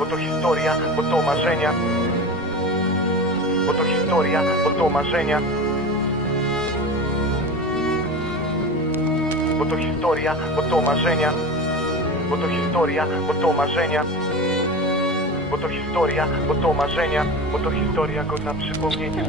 bo to historia, bo to marzenia. Bo to historia, bo to marzenia. Bo to historia, bo to marzenia. Bo to historia, bo to marzenia. Bo to historia, bo to marzenia. Bo to historia godna przypomnienia.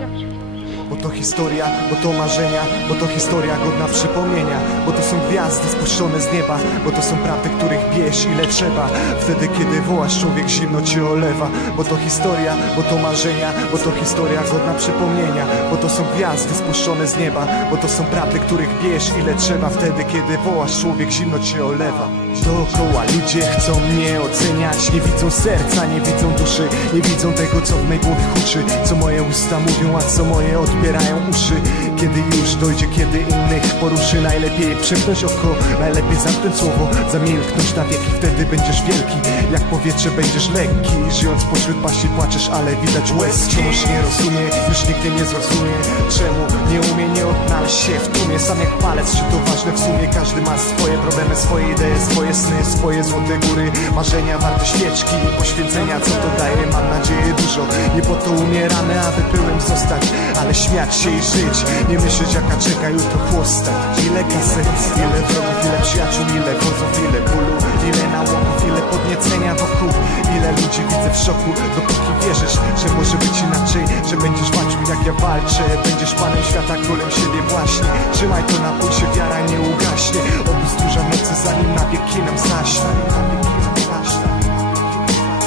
Bo to historia, bo to marzenia, bo to historia godna przypomnienia. Bo to są gwiazdy spuszczone z nieba, bo to są prawdy, których bierz ile trzeba. Wtedy kiedy wołasz, człowiek zimno cię olewa. Bo to historia, bo to marzenia, bo to historia godna przypomnienia. Bo to są gwiazdy spuszczone z nieba, bo to są prawdy, których bierz ile trzeba. Wtedy kiedy wołasz, człowiek zimno cię olewa. Dookoła ludzie chcą mnie oceniać, nie widzą serca, nie widzą duszy, nie widzą tego, co w mej głowie huczy, co moje usta mówią, a co moje odbierają uszy. Kiedy już dojdzie, kiedy innych poruszy, najlepiej przymknąć oko, najlepiej zamknąć słowo, zamilknąć na wieki. Wtedy będziesz wielki, jak powietrze będziesz lekki. Żyjąc pośród baśni płaczesz, ale widać łez. Wciąż nie rozumie, już nigdy nie zrozumie, czemu nie umie nie odnaleźć się w tłumie. Sam jak palec, czy to ważne w sumie? Każdy ma swoje problemy, swoje idee, swoje sny, swoje złote góry, marzenia warte świeczki i poświęcenia. Co to daje? Mam nadzieję dużo. Nie po to umieramy, aby pyłem zostać, ale śmiać się i żyć, nie myśleć jaka czeka jutro chłosta. Ile kaset, ile wrogów, ile przyjaciół, ile wodzów, ile bólu, ile nałogów, ile podniecenia wokół. Ile ludzi widzę w szoku, dopóki wierzysz, że może być inaczej, że będziesz walczył jak ja walczę. Będziesz panem świata, królem siebie właśnie. Trzymaj to, napój się, wiara nie ugaśnie. Oby stróża nocy, zanim na wieki nam zaśnie.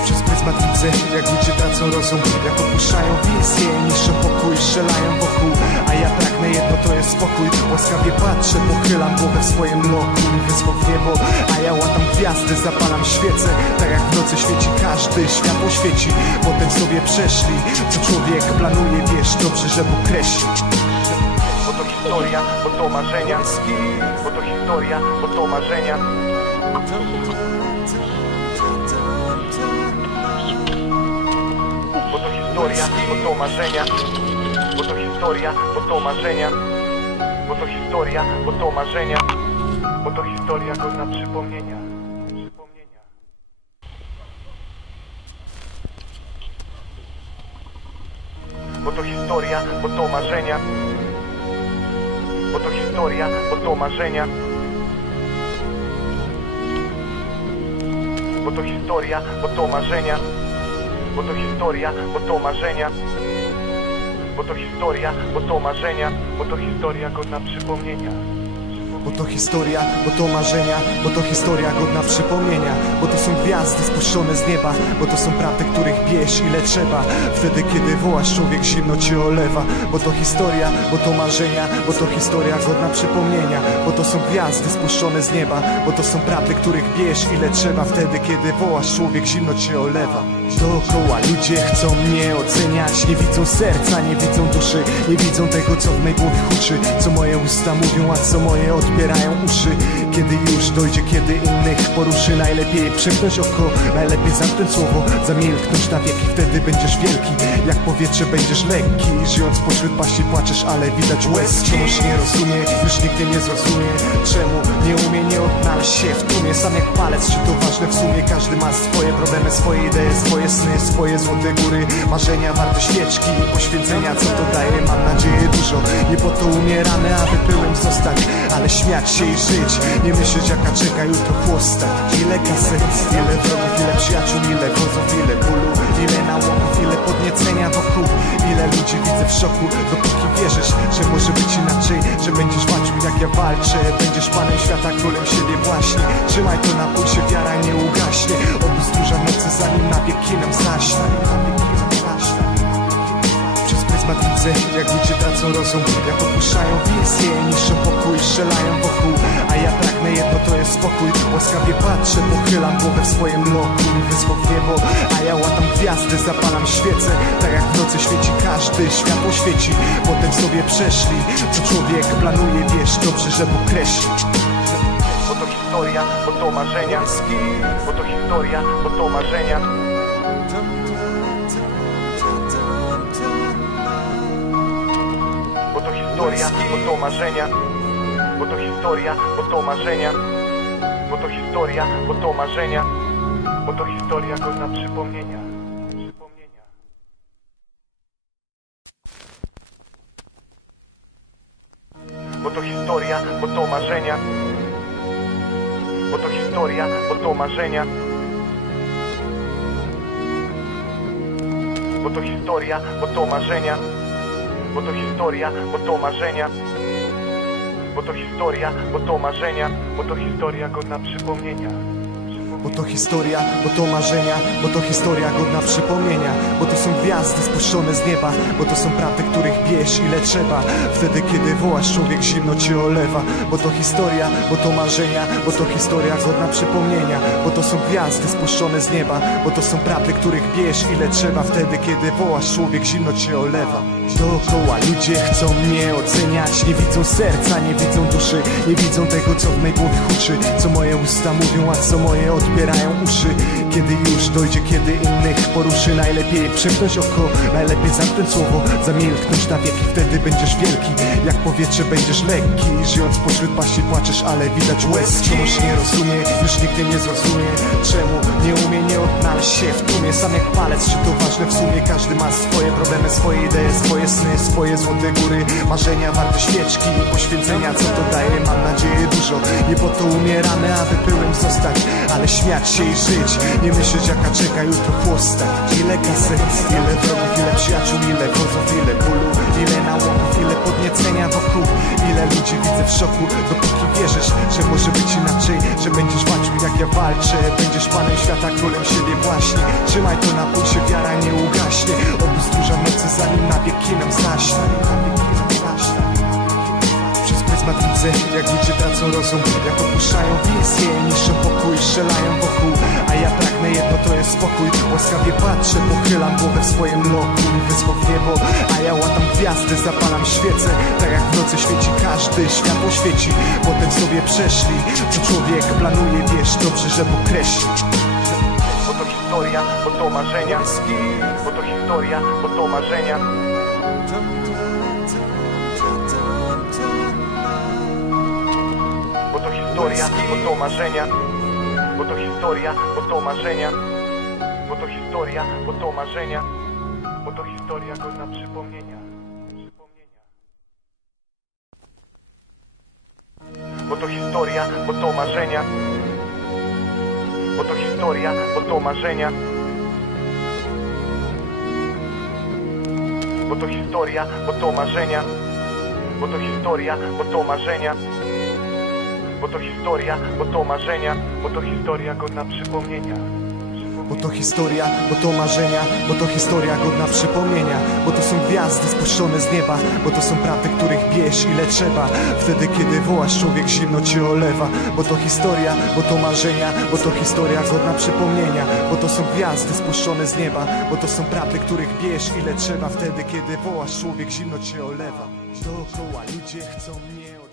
Przez pryzmat widzę, jak ludzie tracą rozum, jak opuszczają wizję, niszczą pokój, strzelają wokół. A ja pragnę jedno, to jest spokój. Łaskawie patrzę, pochylam głowę w swoim loku, wysoko w niebo, a ja łatam gwiazdy, zapalam świecę. Tak jak w nocy świeci każdy, światło świeci. Potem sobie przeszli, co człowiek planuje, wiesz dobrze, że Bóg kreśli. Bo to historia, bo to marzenia. Bo to historia, bo to marzenia. Bo to historia, bo to marzenia. Bo to historia, bo to marzenia. Bo to historia, bo to marzenia. Bo to historia godna przypomnienia. Bo to historia, bo to marzenia. Bo to historia, bo to marzenia. Bo to historia, bo to marzenia. Bo to historia, bo to marzenia. Bo to historia, bo to marzenia. Bo to historia godna przypomnienia. Bo to historia, bo to marzenia, bo to historia godna przypomnienia. Bo to są gwiazdy spuszczone z nieba, bo to są prawdy, których bierz ile trzeba. Wtedy kiedy wołasz, człowiek zimno cię olewa. Bo to historia, bo to marzenia, bo to historia godna przypomnienia. Bo to są gwiazdy spuszczone z nieba, bo to są prawdy, których bierz ile trzeba. Wtedy kiedy wołasz, człowiek zimno cię olewa. Dookoła ludzie chcą mnie oceniać, nie widzą serca, nie widzą duszy, nie widzą tego, co w mej głowie huczy, co moje usta mówią, a co moje odbierają uszy. Kiedy już dojdzie, kiedy innych poruszy, najlepiej przymknąć oko, najlepiej zamknąć słowo, zamilknąć na wieki. Wtedy będziesz wielki, jak powietrze będziesz lekki. Żyjąc pośród baśni płaczesz, ale widać łez. Wciąż nie rozumie, już nigdy nie zrozumie, czemu nie umie nie odnaleźć się w tłumie. Sam jak palec, czy to ważne w sumie? Każdy ma swoje problemy, swoje idee, swoje sny, swoje złote góry, marzenia warte świeczki i poświęcenia. Co to daje? Mam nadzieję dużo. Nie po to umieramy, aby pyłem zostać, ale śmiać się i żyć, nie myśleć jaka czeka jutro chłosta. Ile kaset, ile wrogów, ile przyjaciół, ile wodzów, ile bólu, ile nałogów, ile podniecenia wokół. Ile ludzi widzę w szoku, dopóki wierzysz, że może być inaczej, że będziesz walczył jak ja walczę. Będziesz panem świata, królem siebie właśnie. Trzymaj to, napój się, wiara nie ugaśnie. Oby stróża nocy, zanim na wieki nam zaśnie. Widzę, jak ludzie tracą rozum, jak opuszczają wizję, niszczą pokój, strzelają wokół. A ja pragnę jedno, to jest spokój. Łaskawie patrzę, pochylam głowę w swoim loku, wysoko w niebo, a ja łatam gwiazdy, zapalam świecę. Tak jak w nocy świeci każdy, światło świeci. Potem sobie przeszli, co człowiek planuje, wiesz dobrze, że Bóg kreśli. Bo to historia, bo to marzenia. Bo to historia, bo to marzenia. Bo to historia, bo to marzenia. Bo to historia, bo to marzenia. Bo to historia, bo to marzenia. bo to historia godna przypomnienia. Bo to historia, bo to marzenia. Bo to historia, bo to marzenia. Bo to historia, bo to marzenia. Bo to historia, bo to marzenia. Bo to historia, bo to marzenia. Bo to historia godna przypomnienia. Bo to historia, bo to marzenia, bo to historia godna przypomnienia. Bo to są gwiazdy spuszczone z nieba, bo to są prawdy, których bierz ile trzeba. Wtedy kiedy wołasz, człowiek zimno cię olewa. Bo to historia, bo to marzenia, bo to historia godna przypomnienia. Bo to są gwiazdy spuszczone z nieba, bo to są prawdy, których bierz ile trzeba. Wtedy kiedy wołasz, człowiek zimno cię olewa. Dookoła ludzie chcą mnie oceniać, nie widzą serca, nie widzą duszy, nie widzą tego, co w mej głowie huczy, co moje usta mówią, a co moje odbierają uszy. Kiedy już dojdzie, kiedy innych poruszy, najlepiej przymknąć oko, najlepiej zamknąć słowo, zamilknąć na wieki. Wtedy będziesz wielki, jak powietrze będziesz lekki. Żyjąc pośród paści płaczesz, ale widać łezki. Ktoś nie rozumie, już nigdy nie zrozumie, czemu nie umie nie odnaleźć się w tłumie. Sam jak palec, czy to ważne w sumie? Każdy ma swoje problemy, swoje idee, swoje sny, swoje złote góry, marzenia warte świeczki i poświęcenia. Co to daje? Mam nadzieję dużo. Nie po to umieramy, aby pyłem zostać, ale śmiać się i żyć, nie myśleć jaka czeka jutro chłosta. Ile kasy, ile wrogów, ile przyjaciół, ile wozów, ile bólu, ile nałogów, ile podniecenia wokół. Ile ludzi widzę w szoku, dopóki wierzysz, że może być inaczej, że będziesz walczył jak ja walczę. Będziesz panem świata, królem siebie właśnie. Trzymaj to na pulsie, wiara nie ugaśnie. Oby stróża nocy, zanim na wieki nam zaśnie. Przez pryzmat widzę, jak ludzie tracą rozum, jak opuszczają wizję, niszczą pokój, strzelają wokół. A ja pragnę jedno, to jest spokój. Łaskawie patrzę, pochylam głowę w swoim loku, wysoko w niebo, a ja łatam gwiazdy, zapalam świecę. Tak jak w nocy świeci każdy, światło świeci. Potem sobie przeszli, co człowiek planuje, wiesz dobrze, że Bóg kreśli. Bo to historia, bo to marzenia. Bo to historia, bo to marzenia. Bo to historia, bo to marzenia. Bo to historia, bo to marzenia. Bo to historia, bo to marzenia. Bo to historia godna przypomnienia. Bo to historia, bo to marzenia. Bo to historia, bo to marzenia. Bo to historia, bo to marzenia. Bo to historia, bo to marzenia. Bo to historia, bo to marzenia. Bo to historia godna przypomnienia. Bo to historia, bo to marzenia, bo to historia godna przypomnienia. Bo to są gwiazdy spuszczone z nieba, bo to są prawdy, których bierz ile trzeba. Wtedy kiedy wołasz, człowiek zimno cię olewa. Bo to historia, bo to marzenia, bo to historia godna przypomnienia. Bo to są gwiazdy spuszczone z nieba, bo to są prawdy, których bierz ile trzeba. Wtedy kiedy wołasz, człowiek zimno cię olewa. Dookoła ludzie chcą mnie